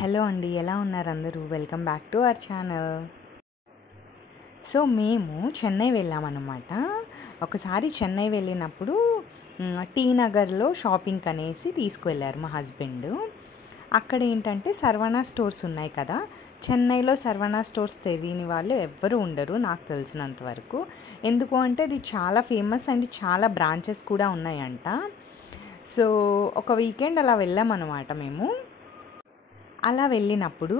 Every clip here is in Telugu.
హలో అండి, ఎలా ఉన్నారు అందరూ? Welcome back to our channel. So మేము చెన్నై వెళ్ళామన్నమాట. ఒకసారి చెన్నై వెళ్ళినప్పుడు టీ నగర్లో షాపింగ్ అనేసి తీసుకువెళ్ళారు మా హస్బెండ్. అక్కడ ఏంటంటే సర్వనా స్టోర్స్ ఉన్నాయి కదా. చెన్నైలో సర్వనా స్టోర్స్ తెలియని వాళ్ళు ఎవ్వరూ ఉండరు నాకు తెలిసినంత వరకు. ఎందుకు అంటే అది చాలా ఫేమస్ అండ్ చాలా బ్రాంచెస్ కూడా ఉన్నాయంట. సో ఒక వీకెండ్ అలా వెళ్ళామన్నమాట మేము. అలా వెళ్ళినప్పుడు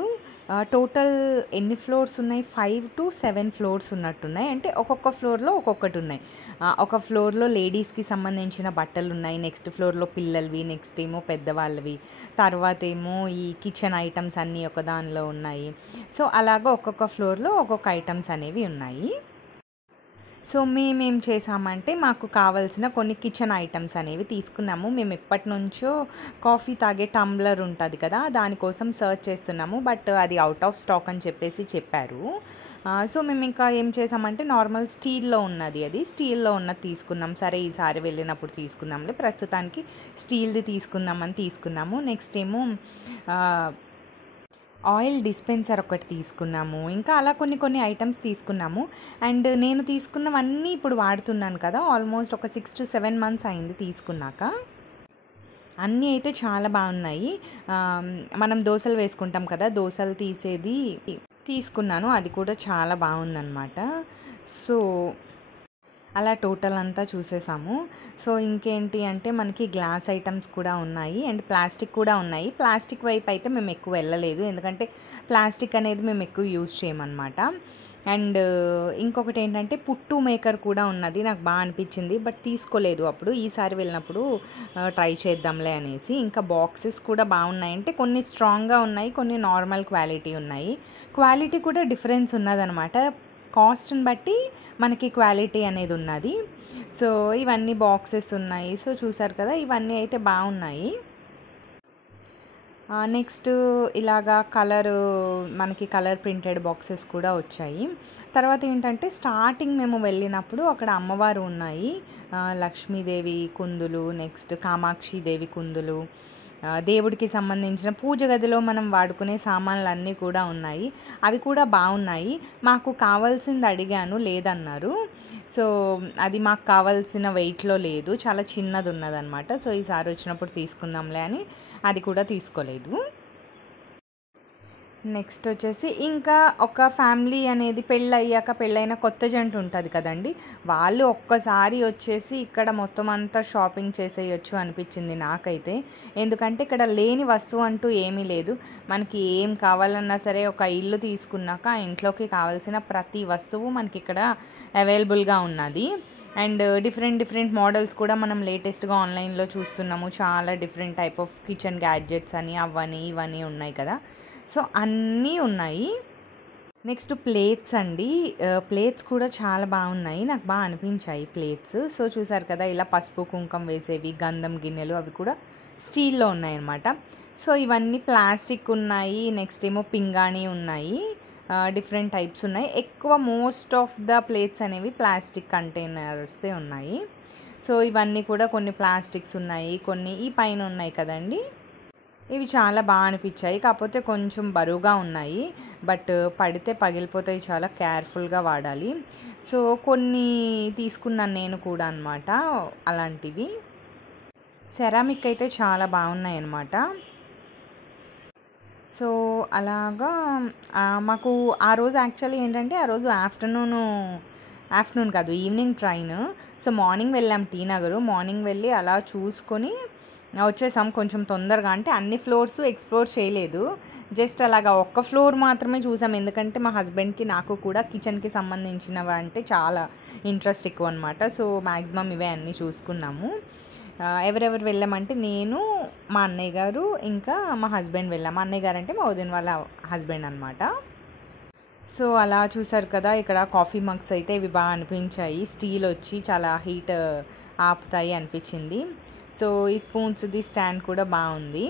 టోటల్ ఎన్ని ఫ్లోర్స్ ఉన్నాయి? 5 to 7 ఫ్లోర్స్ ఉన్నట్టున్నాయి. అంటే ఒక్కొక్క ఫ్లోర్లో ఒక్కొక్కటి ఉన్నాయి. ఒక ఫ్లోర్లో లేడీస్కి సంబంధించిన బట్టలు ఉన్నాయి, నెక్స్ట్ ఫ్లోర్లో పిల్లలవి, నెక్స్ట్ ఏమో పెద్దవాళ్ళవి, తర్వాత ఏమో ఈ కిచెన్ ఐటమ్స్ అన్నీ ఒక దానిలో ఉన్నాయి. సో అలాగా ఒక్కొక్క ఫ్లోర్లో ఒక్కొక్క ఐటమ్స్ అనేవి ఉన్నాయి. సో మేమేం చేసామంటే మాకు కావాల్సిన కొన్ని కిచెన్ ఐటమ్స్ అనేవి తీసుకున్నాము. మేము ఎప్పటి నుంచో కాఫీ తాగే టంబ్లర్ ఉంటుంది కదా, దానికోసం సర్చ్ చేస్తున్నాము. బట్ అది అవుట్ ఆఫ్ స్టాక్ అని చెప్పారు. సో మేము ఇంకా ఏం చేసామంటే నార్మల్ స్టీల్లో ఉన్నది, అది స్టీల్లో ఉన్నది తీసుకున్నాం. సరే ఈసారి వెళ్ళినప్పుడు తీసుకుందాంలే, ప్రస్తుతానికి స్టీల్ది తీసుకుందామని తీసుకున్నాము. నెక్స్ట్ ఏమో ఆయిల్ డిస్పెన్సర్ ఒకటి తీసుకున్నాము. ఇంకా అలా కొన్ని ఐటమ్స్ తీసుకున్నాము. అండ్ నేను తీసుకున్నవన్నీ ఇప్పుడు వాడుతున్నాను కదా, ఆల్మోస్ట్ ఒక 6 to 7 months అయింది తీసుకున్నాక. అన్నీ అయితే చాలా బాగున్నాయి. మనం దోశలు వేసుకుంటాం కదా, దోశలు తీసేది తీసుకున్నాను, అది కూడా చాలా బాగుందన్నమాట. సో అలా టోటల్ అంతా చూసేసాము. సో ఇంకేంటి అంటే మనకి గ్లాస్ ఐటమ్స్ కూడా ఉన్నాయి అండ్ ప్లాస్టిక్ కూడా ఉన్నాయి. ప్లాస్టిక్ వైపు అయితే మేము ఎక్కువ వెళ్ళలేదు, ఎందుకంటే ప్లాస్టిక్ అనేది మేము ఎక్కువ యూజ్ చేయమన్నమాట. అండ్ ఇంకొకటి ఏంటంటే పుట్టు మేకర్ కూడా ఉన్నది, నాకు బాగా అనిపించింది, బట్ తీసుకోలేదు అప్పుడు. ఈసారి వెళ్ళినప్పుడు ట్రై చేద్దాంలే అనేసి. ఇంకా బాక్సెస్ కూడా బాగున్నాయి, అంటే కొన్ని స్ట్రాంగ్గా ఉన్నాయి, కొన్ని నార్మల్ క్వాలిటీ ఉన్నాయి. క్వాలిటీ కూడా డిఫరెన్స్ ఉన్నదనమాట, కాస్ట్ని బట్టి మనకి క్వాలిటీ అనేది ఉన్నది. సో ఇవన్నీ బాక్సెస్ ఉన్నాయి. సో చూసారు కదా, ఇవన్నీ అయితే బాగున్నాయి. నెక్స్ట్ ఇలాగా మనకి కలర్ ప్రింటెడ్ బాక్సెస్ కూడా వచ్చాయి. తర్వాత ఏంటంటే స్టార్టింగ్ మేము వెళ్ళినప్పుడు అక్కడ అమ్మవారు ఉన్నాయి, లక్ష్మీదేవి కుందులు, నెక్స్ట్ కామాక్షిదేవి కుందులు, దేవుడికి సంబంధించిన పూజ గదిలో మనం వాడుకునే సామాన్లు అన్నీ కూడా ఉన్నాయి. అవి కూడా బాగున్నాయి. మాకు కావాల్సింది అడిగాను, లేదన్నారు. సో అది మాకు కావాల్సిన వెయిట్లో లేదు, చాలా చిన్నది ఉన్నదన్నమాట. సో ఈసారి వచ్చినప్పుడు తీసుకుందాంలే అని అది కూడా తీసుకోలేదు. నెక్స్ట్ వచ్చేసి ఇంకా ఒక ఫ్యామిలీ అనేది పెళ్ళైన కొత్త జంట ఉంటుంది కదండి, వాళ్ళు ఒక్కసారి వచ్చేసి ఇక్కడ మొత్తం అంతా షాపింగ్ చేసేయచ్చు అనిపించింది నాకైతే. ఎందుకంటే ఇక్కడ లేని వస్తువు అంటూ ఏమీ లేదు. మనకి ఏం కావాలన్నా సరే, ఒక ఇల్లు తీసుకున్నాక ఆ ఇంట్లోకి కావాల్సిన ప్రతి వస్తువు మనకి ఇక్కడ అవైలబుల్గా ఉన్నది. అండ్ డిఫరెంట్ మోడల్స్ కూడా మనం లేటెస్ట్గా ఆన్లైన్లో చూస్తున్నాము. చాలా different type of kitchen gadgets అని అవన్నీ ఇవన్నీ ఉన్నాయి కదా. సో అన్నీ ఉన్నాయి. నెక్స్ట్ ప్లేట్స్ అండి, ప్లేట్స్ కూడా చాలా బాగున్నాయి, నాకు బాగా అనిపించాయి ప్లేట్స్. సో చూసారు కదా, ఇలా పసుపు కుంకం వేసేవి, గంధం గిన్నెలు, అవి కూడా స్టీల్లో ఉన్నాయన్నమాట. సో ఇవన్నీ ప్లాస్టిక్ ఉన్నాయి. నెక్స్ట్ ఏమో పింగాణి ఉన్నాయి, డిఫరెంట్ టైప్స్ ఉన్నాయి. ఎక్కువ మోస్ట్ ఆఫ్ ద ప్లేట్స్ అనేవి ప్లాస్టిక్ కంటైనర్సే ఉన్నాయి. సో ఇవన్నీ కూడా కొన్ని ప్లాస్టిక్స్ ఉన్నాయి, కొన్ని ఈ పైన ఉన్నాయి కదండి, ఇవి చాలా బాగా అనిపించాయి. కాకపోతే కొంచెం బరువుగా ఉన్నాయి, బట్ పడితే పగిలిపోతాయి, చాలా కేర్ఫుల్గా వాడాలి. సో కొన్ని తీసుకున్నాను నేను కూడా అనమాట అలాంటివి. సెరామిక్ అయితే చాలా బాగున్నాయి అన్నమాట. సో అలాగా మాకు ఆ రోజు యాక్చువల్లీ ఏంటంటే, ఆ రోజు ఆఫ్టర్నూన్ కాదు, ఈవినింగ్ ట్రైన్. సో మార్నింగ్ వెళ్ళాం టీ నగరు. మార్నింగ్ వెళ్ళి అలా చూసుకొని వచ్చేసాం కొంచెం తొందరగా. అంటే అన్ని ఫ్లోర్స్ ఎక్స్ప్లోర్ చేయలేదు, జస్ట్ అలాగా ఒక్క ఫ్లోర్ మాత్రమే చూసాం. ఎందుకంటే మా హస్బెండ్కి నాకు కూడా కిచెన్కి సంబంధించినవి అంటే చాలా ఇంట్రెస్ట్ ఎక్కువ అనమాట. సో మ్యాక్సిమం ఇవే అన్నీ చూసుకున్నాము. ఎవరెవరు వెళ్ళామంటే నేను, మా అన్నయ్య గారు, ఇంకా మా హస్బెండ్ వెళ్ళాము. అన్నయ్య గారు అంటే మా వదిన వాళ్ళ హస్బెండ్ అనమాట. సో అలా చూసారు కదా, ఇక్కడ కాఫీ మగ్స్ అయితే ఇవి బాగా అనిపించాయి. స్టీల్ వచ్చి చాలా హీట్ ఆపుతాయి అనిపించింది. సో ఈ స్పూన్స్ది స్టాండ్ కూడా బాగుంది.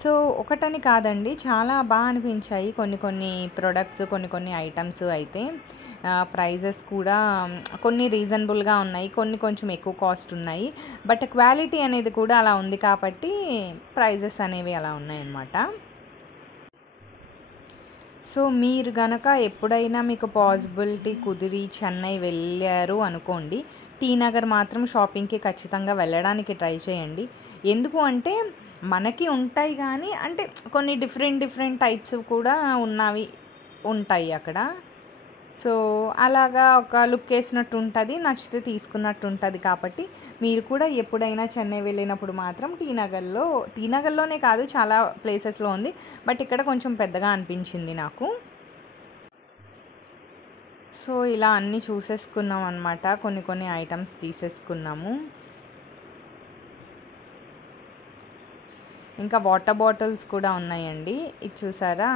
సో ఒకటని కాదండి, చాలా బాగా అనిపించాయి కొన్ని ప్రొడక్ట్స్, కొన్ని ఐటమ్స్ అయితే. ప్రైజెస్ కూడా కొన్ని రీజనబుల్గా ఉన్నాయి, కొన్ని కొంచెం ఎక్కువ కాస్ట్ ఉన్నాయి. బట్ క్వాలిటీ అనేది కూడా అలా ఉంది కాబట్టి ప్రైజెస్ అనేవి అలా ఉన్నాయన్నమాట. సో మీరు గనక ఎప్పుడైనా మీకు పాసిబిలిటీ కుదిరి చెన్నై వెళ్ళారు అనుకోండి, టీ నగర్ మాత్రం షాపింగ్కి ఖచ్చితంగా వెళ్ళడానికి ట్రై చేయండి. ఎందుకు అంటే మనకి ఉంటాయి కానీ అంటే కొన్ని డిఫరెంట్ టైప్స్ కూడా ఉంటాయి అక్కడ. సో అలాగా ఒక లుక్ వేసినట్టు ఉంటుంది, నచ్చితే తీసుకున్నట్టు ఉంటుంది. కాబట్టి మీరు కూడా ఎప్పుడైనా చెన్నై వెళ్ళినప్పుడు మాత్రం టీ నగర్లోనే కాదు చాలా ప్లేసెస్లో ఉంది, బట్ ఇక్కడ కొంచెం పెద్దగా అనిపించింది నాకు. సో ఇలా అన్నీ చూసేసుకున్నాం అనమాట, కొన్ని ఐటమ్స్ తీసేసుకున్నాము. ఇంకా వాటర్ బాటిల్స్ కూడా ఉన్నాయండి. ఇది చూసారా,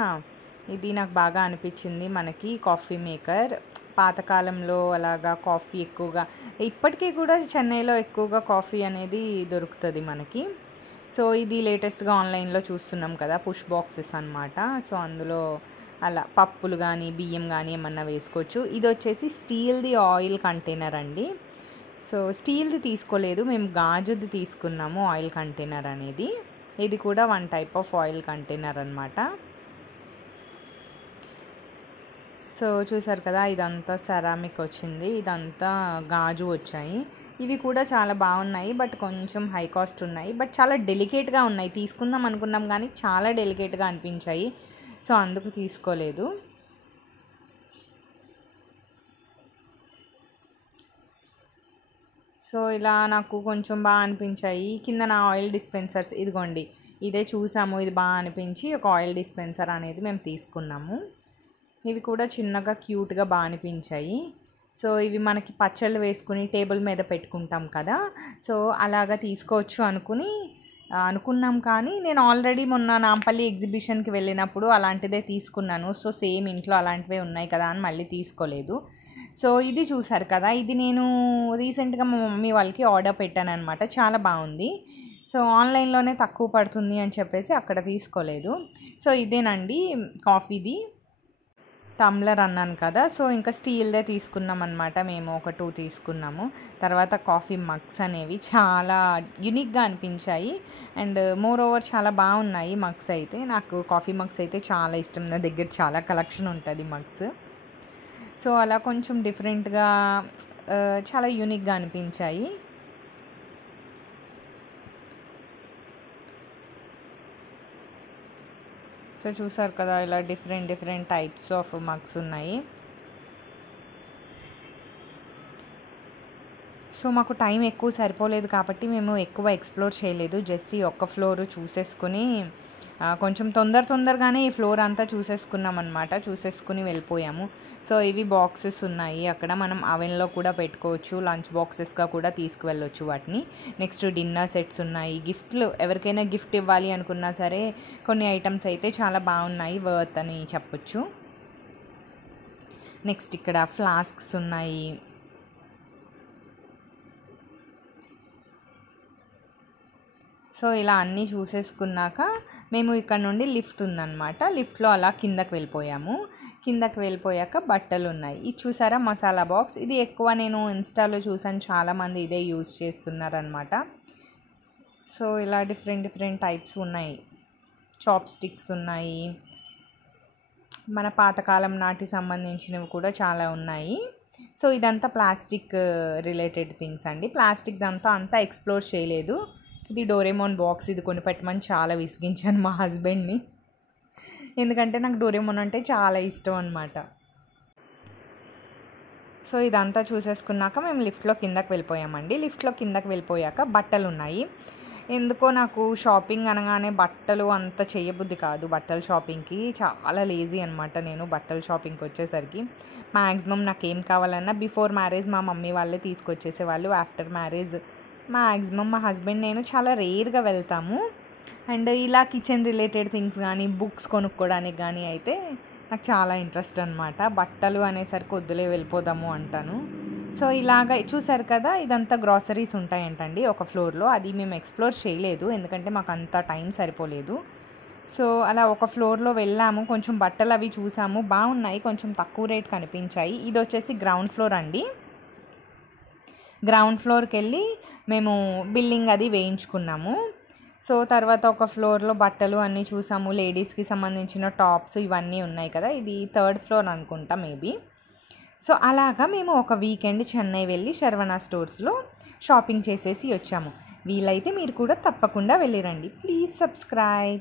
ఇది నాకు బాగా అనిపించింది. మనకి కాఫీ మేకర్, పాతకాలంలో అలాగా కాఫీ ఎక్కువగా, ఇప్పటికీ కూడా చెన్నైలో ఎక్కువగా కాఫీ అనేది దొరుకుతుంది మనకి. సో ఇది లేటెస్ట్గా ఆన్లైన్లో చూస్తున్నాం కదా, పుష్ బాక్సెస్ అనమాట. సో అందులో అలా పప్పులు కానీ బియ్యం కానీ ఏమన్నా వేసుకోవచ్చు. ఇది వచ్చేసి స్టీల్ది ఆయిల్ కంటైనర్ అండి. సో స్టీల్ది తీసుకోలేదు, మేము గాజుది తీసుకున్నాము ఆయిల్ కంటైనర్ అనేది. ఇది కూడా one type of oil container అనమాట. సో చూసారు కదా, ఇదంతా సెరామిక్ వచ్చింది, ఇదంతా గాజు వచ్చాయి. ఇవి కూడా చాలా బాగున్నాయి, బట్ కొంచెం హై కాస్ట్ ఉన్నాయి, బట్ చాలా డెలికేట్గా ఉన్నాయి. తీసుకుందాం అనుకున్నాం కానీ చాలా డెలికేట్గా అనిపించాయి, సో అందుకు తీసుకోలేదు. సో ఇలా నాకు కొంచెం బాగా అనిపించాయి. కింద నా ఆయిల్ డిస్పెన్సర్స్ ఇదిగోండి, ఇదే చూసాము, ఇది బాగా అనిపించి ఒక ఆయిల్ డిస్పెన్సర్ అనేది మేము తీసుకున్నాము. ఇవి కూడా చిన్నగా క్యూట్గా బాగా అనిపించాయి. సో ఇవి మనకి పచ్చళ్ళు వేసుకుని టేబుల్ మీద పెట్టుకుంటాం కదా, సో అలాగా తీసుకోవచ్చు అనుకున్నాం. కానీ నేను ఆల్రెడీ మొన్న నాంపల్లి ఎగ్జిబిషన్కి వెళ్ళినప్పుడు అలాంటిదే తీసుకున్నాను. సో సేమ్ ఇంట్లో అలాంటివే ఉన్నాయి కదా అని మళ్ళీ తీసుకోలేదు. సో ఇది చూసారు కదా, ఇది నేను రీసెంట్గా మా మమ్మీ వాళ్ళకి ఆర్డర్ పెట్టాను అనమాట. చాలా బాగుంది. సో ఆన్లైన్లోనే తక్కువ పడుతుంది అని చెప్పేసి అక్కడ తీసుకోలేదు. సో ఇదేనండి కాఫీది టమ్లర్ అన్నాను కదా. సో ఇంకా స్టీల్దే తీసుకున్నాం అనమాట, మేము ఒక 2 తీసుకున్నాము. తర్వాత కాఫీ మగ్స్ అనేవి చాలా యూనిక్గా అనిపించాయి, అండ్ మోర్ ఓవర్ చాలా బాగున్నాయి మగ్స్ అయితే. నాకు కాఫీ మగ్స్ అయితే చాలా ఇష్టం, నా దగ్గర చాలా కలెక్షన్ ఉంటుంది మగ్స్. సో అలా కొంచెం డిఫరెంట్గా చాలా యూనిక్గా అనిపించాయి. సో చూసారు కదా, ఇలా డిఫరెంట్ టైప్స్ ఆఫ్ మగ్స్ ఉన్నాయి. సో మాకు టైం ఎక్కువ సరిపోలేదు కాబట్టి మేము ఎక్కువ ఎక్స్ప్లోర్ చేయలేదు. జస్ట్ ఈ ఒక్క ఫ్లోర్ చూసేసుకుని కొంచెం తొందరగానే ఈ ఫ్లోర్ అంతా చూసేసుకున్నాం అనమాట. చూసేసుకుని వెళ్ళిపోయాము. సో ఇవి బాక్సెస్ ఉన్నాయి, అక్కడ మనం అవెన్లో కూడా పెట్టుకోవచ్చు, లంచ్ బాక్సెస్గా కూడా తీసుకువెళ్ళొచ్చు వాటిని. నెక్స్ట్ డిన్నర్ సెట్స్ ఉన్నాయి, గిఫ్ట్లు ఎవరికైనా గిఫ్ట్ ఇవ్వాలి అనుకున్నా సరే కొన్ని ఐటమ్స్ అయితే చాలా బాగున్నాయి, వర్త్ అని చెప్పొచ్చు. నెక్స్ట్ ఇక్కడ ఫ్లాస్క్స్ ఉన్నాయి. సో ఇలా అన్నీ చూసేసుకున్నాక మేము ఇక్కడ నుండి లిఫ్ట్ ఉందన్నమాట, లిఫ్ట్లో అలా కిందకి వెళ్ళిపోయాము. కిందకి వెళ్ళిపోయాక బట్టలు ఉన్నాయి. ఇది చూసారా మసాలా బాక్స్, ఇది ఎక్కువ నేను ఇన్స్టాలో చూసాను, చాలామంది ఇదే యూజ్ చేస్తున్నారనమాట. సో ఇలా డిఫరెంట్ టైప్స్ ఉన్నాయి. చాప్ స్టిక్స్ ఉన్నాయి, మన పాతకాలం నాటి సంబంధించినవి కూడా చాలా ఉన్నాయి. సో ఇదంతా ప్లాస్టిక్ రిలేటెడ్ థింగ్స్ అండి. ప్లాస్టిక్ అంతా ఎక్స్ప్లోర్ చేయలేదు. ఇది డోరేమోన్ బాక్స్, ఇది కొనిపెట్టమని చాలా విసిగించాను మా హస్బెండ్ని, ఎందుకంటే నాకు డోరేమోన్ అంటే చాలా ఇష్టం అనమాట. సో ఇదంతా చూసేసుకున్నాక మేము లిఫ్ట్లో కిందకి వెళ్ళిపోయామండి. లిఫ్ట్లో కిందకి వెళ్ళిపోయాక బట్టలు ఉన్నాయి. ఎందుకో నాకు షాపింగ్ అనగానే బట్టలు అంత చేయబుద్ధి కాదు. బట్టల షాపింగ్కి చాలా లేజీ అనమాట నేను. బట్టల షాపింగ్కి వచ్చేసరికి మ్యాక్సిమం నాకు ఏం కావాలన్నా బిఫోర్ మ్యారేజ్ మా మమ్మీ వాళ్ళే తీసుకొచ్చేసేవాళ్ళు. ఆఫ్టర్ మ్యారేజ్ మ్యాక్సిమం మా హస్బెండ్ నేను చాలా రేర్గా వెళ్తాము. అండ్ ఇలా కిచెన్ రిలేటెడ్ థింగ్స్ కానీ బుక్స్ కొనుక్కోవడానికి కానీ అయితే నాకు చాలా ఇంట్రెస్ట్ అనమాట. బట్టలు అనేసరికి వద్దులే వెళ్ళిపోదాము అంటాను. సో ఇలాగ చూసారు కదా, ఇదంతా గ్రాసరీస్ ఉంటాయంటండి ఒక ఫ్లోర్లో. అది మేము ఎక్స్ప్లోర్ చేయలేదు ఎందుకంటే మాకు అంత టైం సరిపోలేదు. సో అలా ఒక ఫ్లోర్లో వెళ్ళాము, కొంచెం బట్టలు అవి చూసాము, బాగున్నాయి, కొంచెం తక్కువ రేట్ కనిపించాయి. ఇది వచ్చేసి గ్రౌండ్ ఫ్లోర్ అండి. గ్రౌండ్ ఫ్లోర్కి వెళ్ళి మేము బిల్లింగ్ అది వేయించుకున్నాము. సో తర్వాత ఒక ఫ్లోర్లో బట్టలు అన్నీ చూసాము, లేడీస్కి సంబంధించిన టాప్స్ ఇవన్నీ ఉన్నాయి కదా, ఇది 3rd ఫ్లోర్ అనుకుంటా మేబీ. సో అలాగా మేము ఒక వీకెండ్ చెన్నై వెళ్ళి శర్వణ స్టోర్స్లో షాపింగ్ చేసేసి వచ్చాము. వీలైతే మీరు కూడా తప్పకుండా వెళ్ళిరండి. Please subscribe.